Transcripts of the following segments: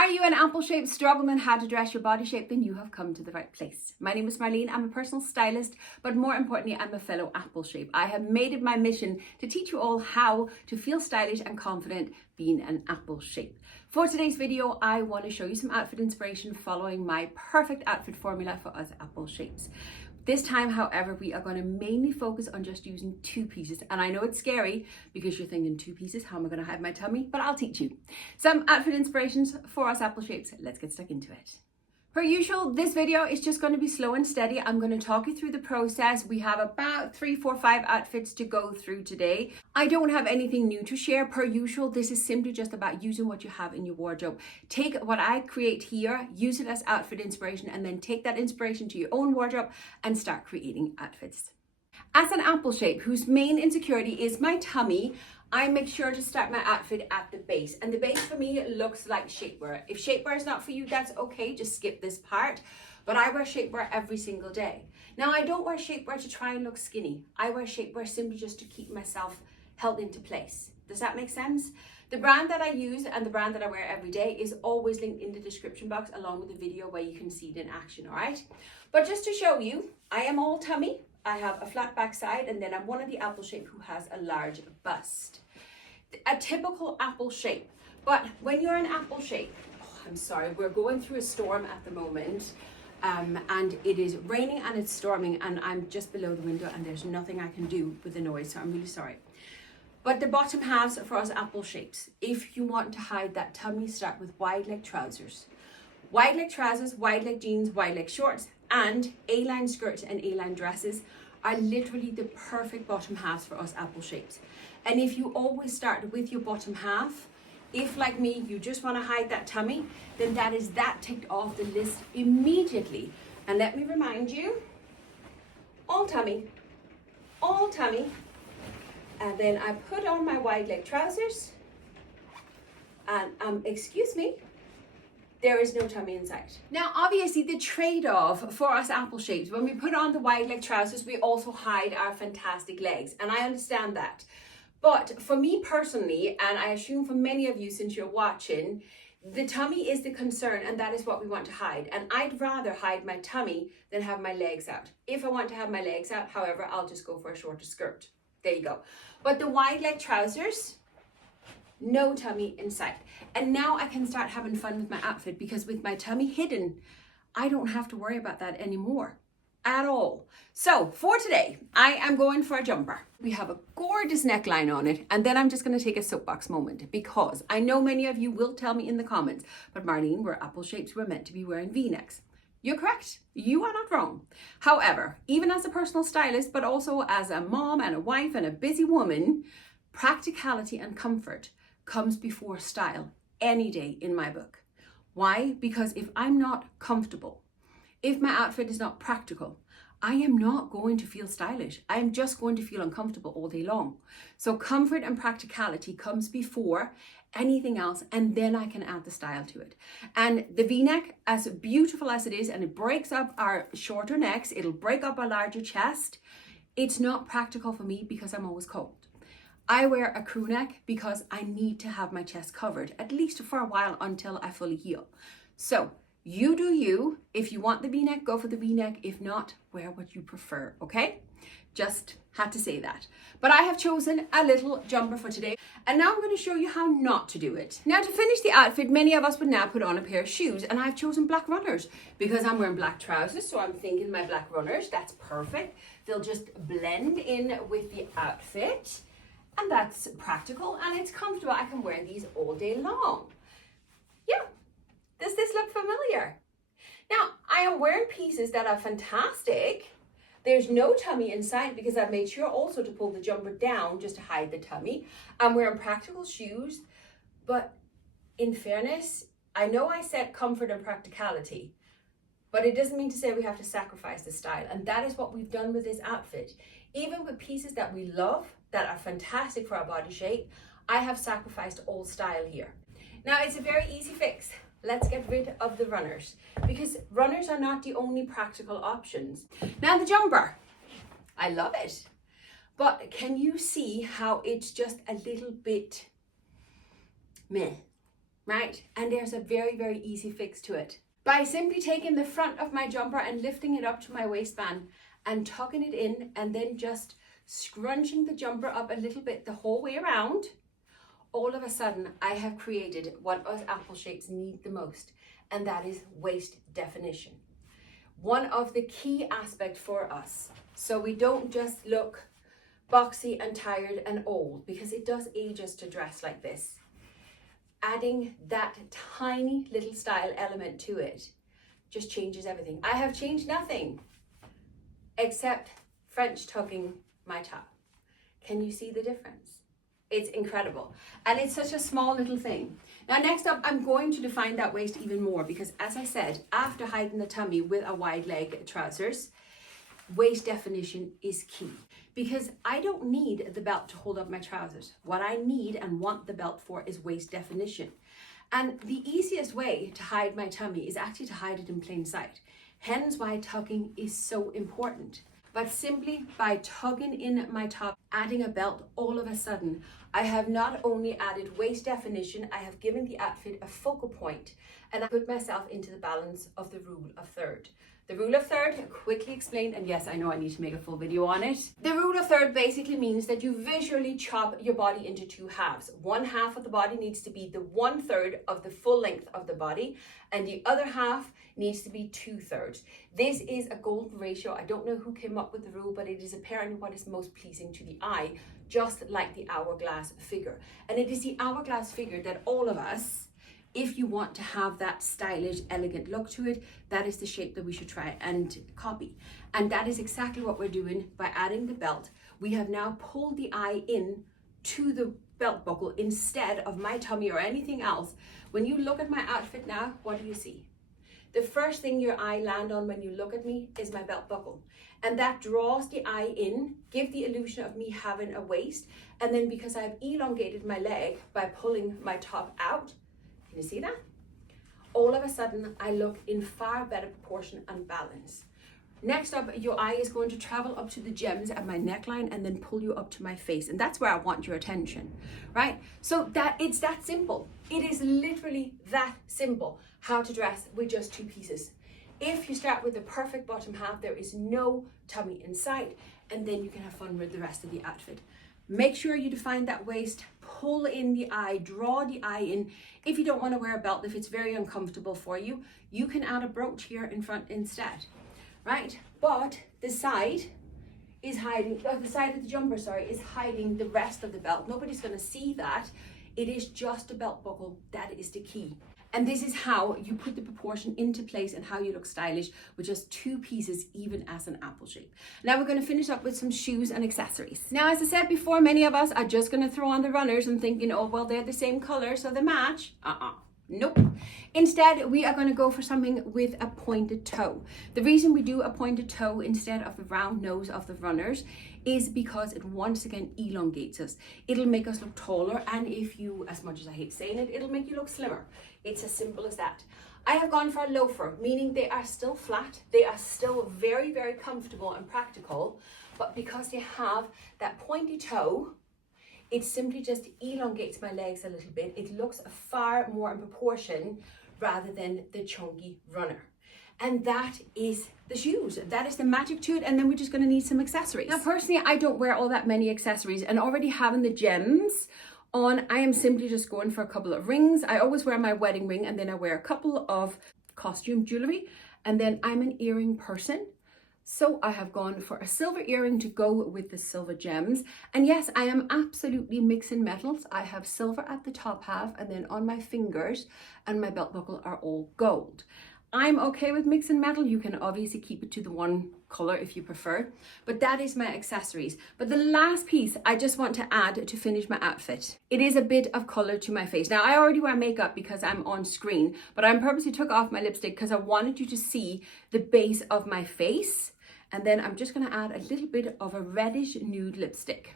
Are you an apple shaped struggling how to dress your body shape? Then you have come to the right place. My name is Marleen. I'm a personal stylist, but more importantly, I'm a fellow apple shape. I have made it my mission to teach you all how to feel stylish and confident being an apple shape. For today's video, I want to show you some outfit inspiration following my perfect outfit formula for us apple shapes. This time, however, we are going to mainly focus on just using two pieces. And I know it's scary because you're thinking two pieces, how am I going to hide my tummy? But I'll teach you. Some outfit inspirations for us apple shapes. Let's get stuck into it. Per usual, this video is just going to be slow and steady. I'm going to talk you through the process. We have about 3, 4, 5 outfits to go through today. I don't have anything new to share. Per usual, this is simply just about using what you have in your wardrobe. Take what I create here, use it as outfit inspiration, and then take that inspiration to your own wardrobe and start creating outfits. As an apple shape whose main insecurity is my tummy, I make sure to start my outfit at the base. And the base for me looks like shapewear. If shapewear is not for you, that's okay. Just skip this part. But I wear shapewear every single day. Now, I don't wear shapewear to try and look skinny. I wear shapewear simply just to keep myself held into place. Does that make sense? The brand that I use and the brand that I wear every day is always linked in the description box along with the video where you can see it in action, all right? But just to show you, I am all tummy. I have a flat back side, and then I'm one of the apple shape who has a large bust. A typical apple shape. But when you're an apple shape, I'm sorry, we're going through a storm at the moment, and it is raining and it's storming, and I'm just below the window and there's nothing I can do with the noise, so I'm really sorry. But the bottom halves for us apple shapes, if you want to hide that tummy, start with wide leg trousers. Wide leg trousers, wide leg jeans, wide leg shorts, and A-line skirts and A-line dresses are literally the perfect bottom halves for us apple shapes. And if you always start with your bottom half, if like me, you just want to hide that tummy, then that is that ticked off the list immediately. And let me remind you, all tummy, all tummy. And then I put on my wide leg trousers and excuse me, there is no tummy in sight. Now, obviously the trade-off for us apple shapes, when we put on the wide leg trousers, we also hide our fantastic legs. And I understand that. But for me personally, and I assume for many of you since you're watching, the tummy is the concern, and that is what we want to hide. And I'd rather hide my tummy than have my legs out. If I want to have my legs out, however, I'll just go for a shorter skirt. There you go. But the wide leg trousers, no tummy in sight. And now I can start having fun with my outfit, because with my tummy hidden, I don't have to worry about that anymore at all. So for today, I am going for a jumper. We have a gorgeous neckline on it, and then I'm just going to take a soapbox moment, because I know many of you will tell me in the comments, but Marleen, we're apple shapes, we're meant to be wearing V-necks. You're correct. You are not wrong. However, even as a personal stylist, but also as a mom and a wife and a busy woman, practicality and comfort comes before style any day in my book. Why? Because if I'm not comfortable, if my outfit is not practical, I am not going to feel stylish. I am just going to feel uncomfortable all day long. So comfort and practicality comes before anything else, and then I can add the style to it. And the V-neck, as beautiful as it is, and it breaks up our shorter necks, it'll break up our larger chest, it's not practical for me because I'm always cold. I wear a crew neck because I need to have my chest covered, at least for a while until I fully heal. So you do you. If you want the V-neck, go for the V-neck. If not, wear what you prefer, okay? Just had to say that. But I have chosen a little jumper for today, and now I'm going to show you how not to do it. Now, to finish the outfit, many of us would now put on a pair of shoes, and I've chosen black runners because I'm wearing black trousers, so I'm thinking my black runners, that's perfect. They'll just blend in with the outfit. And that's practical and it's comfortable. I can wear these all day long. Yeah, does this look familiar? Now, I am wearing pieces that are fantastic. There's no tummy inside because I've made sure also to pull the jumper down just to hide the tummy. I'm wearing practical shoes, but in fairness, I know I said comfort and practicality, but it doesn't mean to say we have to sacrifice the style. And that is what we've done with this outfit. Even with pieces that we love, that are fantastic for our body shape, I have sacrificed all style here. Now, it's a very easy fix. Let's get rid of the runners, because runners are not the only practical options. Now, the jumper, I love it, but can you see how it's just a little bit meh, right? And there's a very, very easy fix to it. By simply taking the front of my jumper and lifting it up to my waistband and tucking it in, and then just scrunching the jumper up a little bit the whole way around, all of a sudden I have created what us apple shapes need the most, and that is waist definition. One of the key aspects for us, so we don't just look boxy and tired and old, because it does age us to dress like this. Adding that tiny little style element to it just changes everything. I have changed nothing except French tucking my top. Can you see the difference? It's incredible. And it's such a small little thing. Now, next up, I'm going to define that waist even more, because as I said, after hiding the tummy with a wide leg trousers, waist definition is key, because I don't need the belt to hold up my trousers. What I need and want the belt for is waist definition. And the easiest way to hide my tummy is actually to hide it in plain sight. Hence why tucking is so important. But simply by tugging in my top, adding a belt, all of a sudden, I have not only added waist definition, I have given the outfit a focal point, and I put myself into the balance of the rule of third. The rule of third, quickly explained, and yes, I know I need to make a full video on it. The rule of third basically means that you visually chop your body into two halves. One half of the body needs to be the 1/3 of the full length of the body, and the other half needs to be 2/3. This is a golden ratio. I don't know who came up with the rule, but it is apparently what is most pleasing to the eye, just like the hourglass figure. And it is the hourglass figure that all of us, if you want to have that stylish, elegant look to it, that is the shape that we should try and copy. And that is exactly what we're doing by adding the belt. We have now pulled the eye in to the belt buckle instead of my tummy or anything else. When you look at my outfit now, what do you see? The first thing your eye land on when you look at me is my belt buckle. And that draws the eye in, give the illusion of me having a waist. And then because I've elongated my leg by pulling my top out, can you see that? All of a sudden, I look in far better proportion and balance. Next up, your eye is going to travel up to the gems at my neckline and then pull you up to my face. And that's where I want your attention, right? So it's that simple. It is literally that simple how to dress with just two pieces. If you start with the perfect bottom half, there is no tummy in sight, and then you can have fun with the rest of the outfit. Make sure you define that waist, pull in the eye, draw the eye in. If you don't want to wear a belt, if it's very uncomfortable for you, you can add a brooch here in front instead, right? But the side is hiding, the side of the jumper, is hiding the rest of the belt. Nobody's going to see that. It is just a belt buckle. That is the key. And this is how you put the proportion into place and how you look stylish with just two pieces, even as an apple shape. Now we're going to finish up with some shoes and accessories. Now, as I said before, many of us are just going to throw on the runners and thinking, oh, well, they're the same color, so they match. Nope. Instead, we are going to go for something with a pointed toe. The reason we do a pointed toe instead of the round nose of the runners is because it once again elongates us. It'll make us look taller, and if you, as much as I hate saying it, it'll make you look slimmer. It's as simple as that. I have gone for a loafer, meaning they are still flat, they are still very, very comfortable and practical, but because they have that pointy toe, it simply just elongates my legs a little bit. It looks far more in proportion rather than the chunky runner. And that is the shoes. That is the magic to it. And then we're just going to need some accessories. Now, personally, I don't wear all that many accessories, and already having the gems on, I am simply just going for a couple of rings. I always wear my wedding ring, and then I wear a couple of costume jewelry, and then I'm an earring person. So I have gone for a silver earring to go with the silver gems. And yes, I am absolutely mixing metals. I have silver at the top half, and then on my fingers and my belt buckle are all gold. I'm okay with mixing metal. You can obviously keep it to the one color if you prefer, but that is my accessories. But the last piece I just want to add to finish my outfit, it is a bit of color to my face. Now, I already wear makeup because I'm on screen, but I purposely took off my lipstick because I wanted you to see the base of my face. And then I'm just going to add a little bit of a reddish nude lipstick.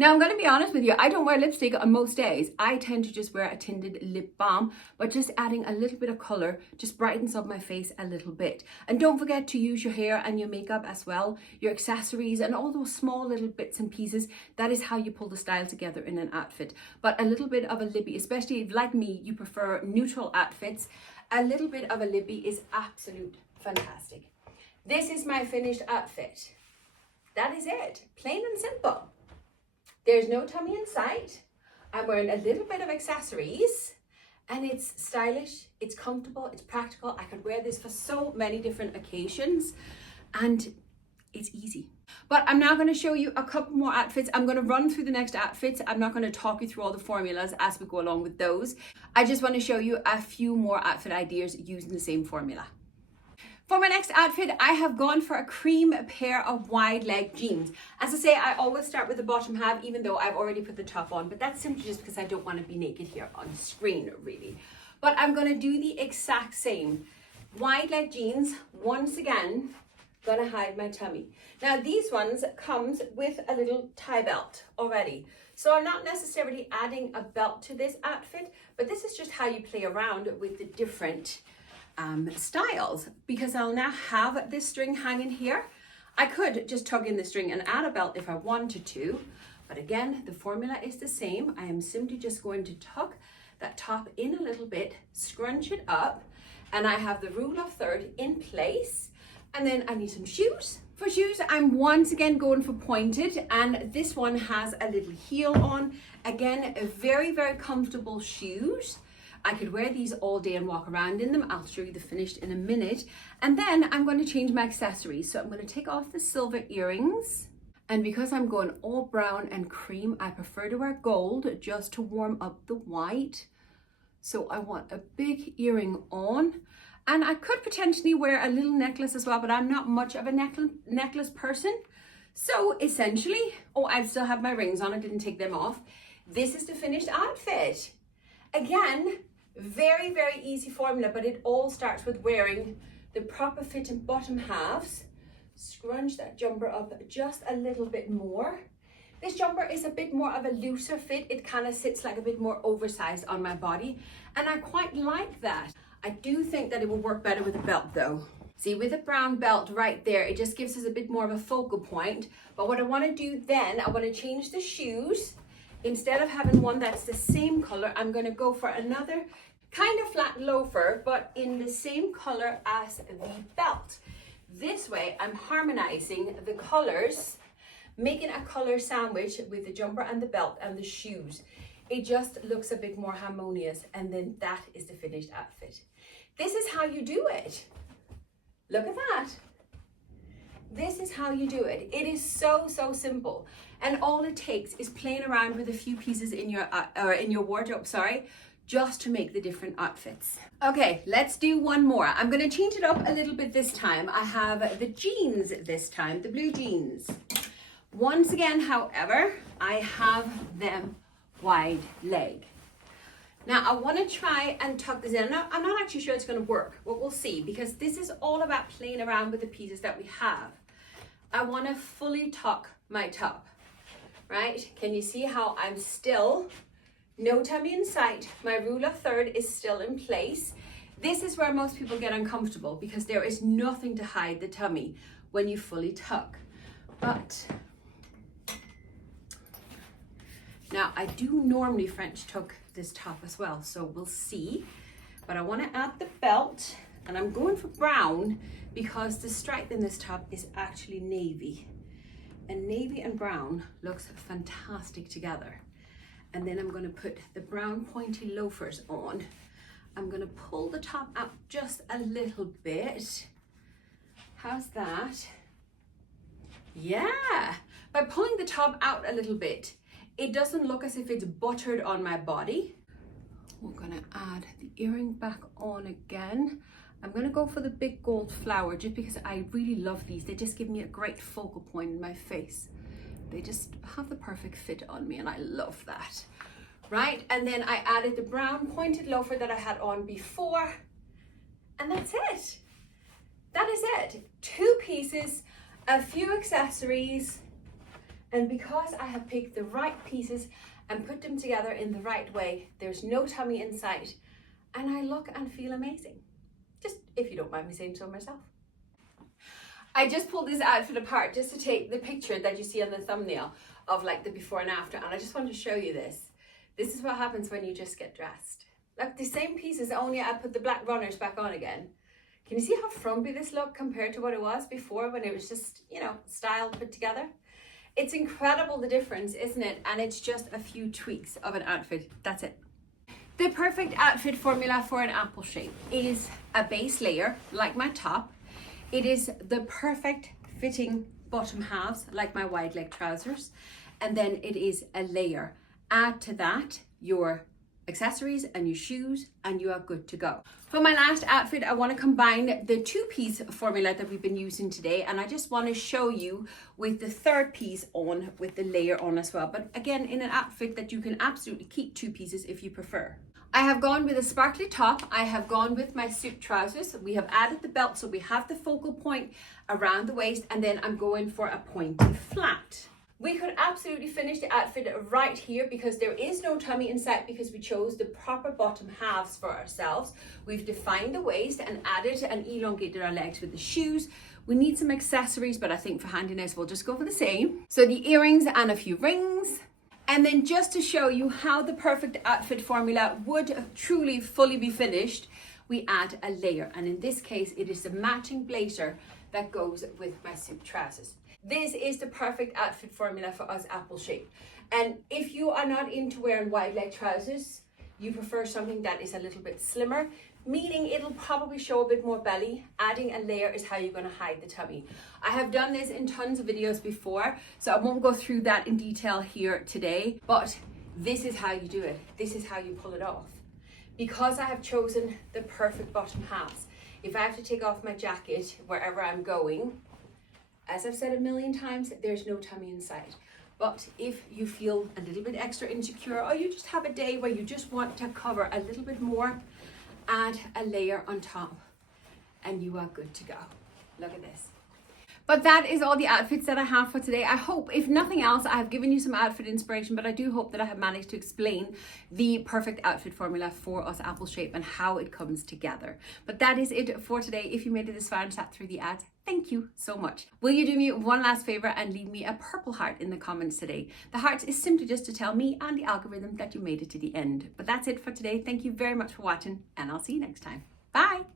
Now, I'm going to be honest with you, I don't wear lipstick on most days. I tend to just wear a tinted lip balm, but just adding a little bit of color just brightens up my face a little bit. And don't forget to use your hair and your makeup as well, your accessories and all those small little bits and pieces. That is how you pull the style together in an outfit. But a little bit of a lippy, especially if like me, you prefer neutral outfits, a little bit of a lippy is absolute fantastic. This is my finished outfit. That is it, plain and simple. There's no tummy in sight. I'm wearing a little bit of accessories and it's stylish, it's comfortable, it's practical. I could wear this for so many different occasions and it's easy. But I'm now going to show you a couple more outfits. I'm going to run through the next outfits. I'm not going to talk you through all the formulas as we go along with those. I just want to show you a few more outfit ideas using the same formula. For my next outfit, I have gone for a cream pair of wide leg jeans. As I say, I always start with the bottom half, even though I've already put the top on, but that's simply just because I don't want to be naked here on screen, really. But I'm going to do the exact same. Wide leg jeans, once again, gonna hide my tummy. Now, these ones comes with a little tie belt already. So I'm not necessarily adding a belt to this outfit, but this is just how you play around with the different styles, because I'll now have this string hanging here. I could just tug in the string and add a belt if I wanted to, but again, the formula is the same. I am simply just going to tuck that top in a little bit, scrunch it up, and I have the rule of third in place. And then I need some shoes. For shoes, I'm once again going for pointed, and this one has a little heel on. Again, a very, very comfortable shoes. I could wear these all day and walk around in them. I'll show you the finished in a minute. And then I'm going to change my accessories. So I'm going to take off the silver earrings. And because I'm going all brown and cream, I prefer to wear gold just to warm up the white. So I want a big earring on. And I could potentially wear a little necklace as well, but I'm not much of a necklace person. So essentially, oh, I still have my rings on. I didn't take them off. This is the finished outfit. Again, very, very easy formula, but it all starts with wearing the proper fitting bottom halves. Scrunch that jumper up just a little bit more. This jumper is a bit more of a looser fit. It kind of sits like a bit more oversized on my body, and I quite like that. I do think that it will work better with a belt though. See, with a brown belt right there, it just gives us a bit more of a focal point. But what I want to do then, I want to change the shoes. Instead of having one that's the same color, I'm going to go for another kind of flat loafer, but in the same color as the belt. This way, I'm harmonizing the colors, making a color sandwich with the jumper and the belt and the shoes. It just looks a bit more harmonious, and then that is the finished outfit. This is how you do it. Look at that. This is how you do it. It is so, so simple. And all it takes is playing around with a few pieces in your wardrobe, just to make the different outfits. Okay, let's do one more. I'm gonna change it up a little bit this time. I have the jeans this time, the blue jeans. Once again, however, I have them wide leg. Now I want to try and tuck this in. I'm not actually sure it's going to work, but we'll see, because this is all about playing around with the pieces that we have. I want to fully tuck my top, right? Can you see how I'm still no tummy in sight? My rule of third is still in place. This is where most people get uncomfortable, because there is nothing to hide the tummy when you fully tuck. But now, I do normally French tuck this top as well, so we'll see. But I want to add the belt, and I'm going for brown because the stripe in this top is actually navy. And navy and brown looks fantastic together. And then I'm going to put the brown pointy loafers on. I'm going to pull the top up just a little bit. How's that? Yeah! By pulling the top out a little bit, it doesn't look as if it's buttered on my body. We're gonna add the earring back on again. I'm gonna go for the big gold flower just because I really love these. They just give me a great focal point in my face. They just have the perfect fit on me, and I love that. Right, and then I added the brown pointed loafer that I had on before, and that's it. That is it. 2 pieces, a few accessories, And because I have picked the right pieces and put them together in the right way, there's no tummy in sight, and I look and feel amazing. Just if you don't mind me saying so myself. I just pulled this outfit apart just to take the picture that you see on the thumbnail of like the before and after, and I just wanted to show you this. This is what happens when you just get dressed. Like the same pieces, only I put the black runners back on again. Can you see how frumpy this looked compared to what it was before when it was just, you know, style put together? It's incredible the difference, isn't it? And it's just a few tweaks of an outfit. That's it. The perfect outfit formula for an apple shape is a base layer, like my top. It is the perfect fitting bottom halves, like my wide leg trousers. And then it is a layer. Add to that your accessories and your shoes, and you are good to go. For my last outfit, I want to combine the two-piece formula that we've been using today, and I just want to show you with the third piece on, with the layer on as well. But again, in an outfit that you can absolutely keep two pieces if you prefer. I have gone with a sparkly top. I have gone with my suit trousers. We have added the belt, so we have the focal point around the waist, and then I'm going for a pointy flat. We could absolutely finish the outfit right here because there is no tummy in sight because we chose the proper bottom halves for ourselves. We've defined the waist and added and elongated our legs with the shoes. We need some accessories, but I think for handiness, we'll just go for the same. So the earrings and a few rings. And then just to show you how the perfect outfit formula would truly fully be finished, we add a layer. And in this case, it is the matching blazer that goes with my suit trousers. This is the perfect outfit formula for us apple shape. And if you are not into wearing wide leg trousers, you prefer something that is a little bit slimmer, meaning it'll probably show a bit more belly, adding a layer is how you're going to hide the tummy. I have done this in tons of videos before, so I won't go through that in detail here today, but this is how you do it. This is how you pull it off. Because I have chosen the perfect bottom halves, if I have to take off my jacket wherever I'm going, as I've said a million times, there's no tummy in sight. But if you feel a little bit extra insecure, or you just have a day where you just want to cover a little bit more, add a layer on top and you are good to go. Look at this. But that is all the outfits that I have for today. I hope, if nothing else, I have given you some outfit inspiration, but I do hope that I have managed to explain the perfect outfit formula for us apple shape and how it comes together. But that is it for today. If you made it this far and sat through the ads, thank you so much. Will you do me one last favor and leave me a purple heart in the comments today? The heart is simply just to tell me and the algorithm that you made it to the end. But that's it for today. Thank you very much for watching, and I'll see you next time. Bye.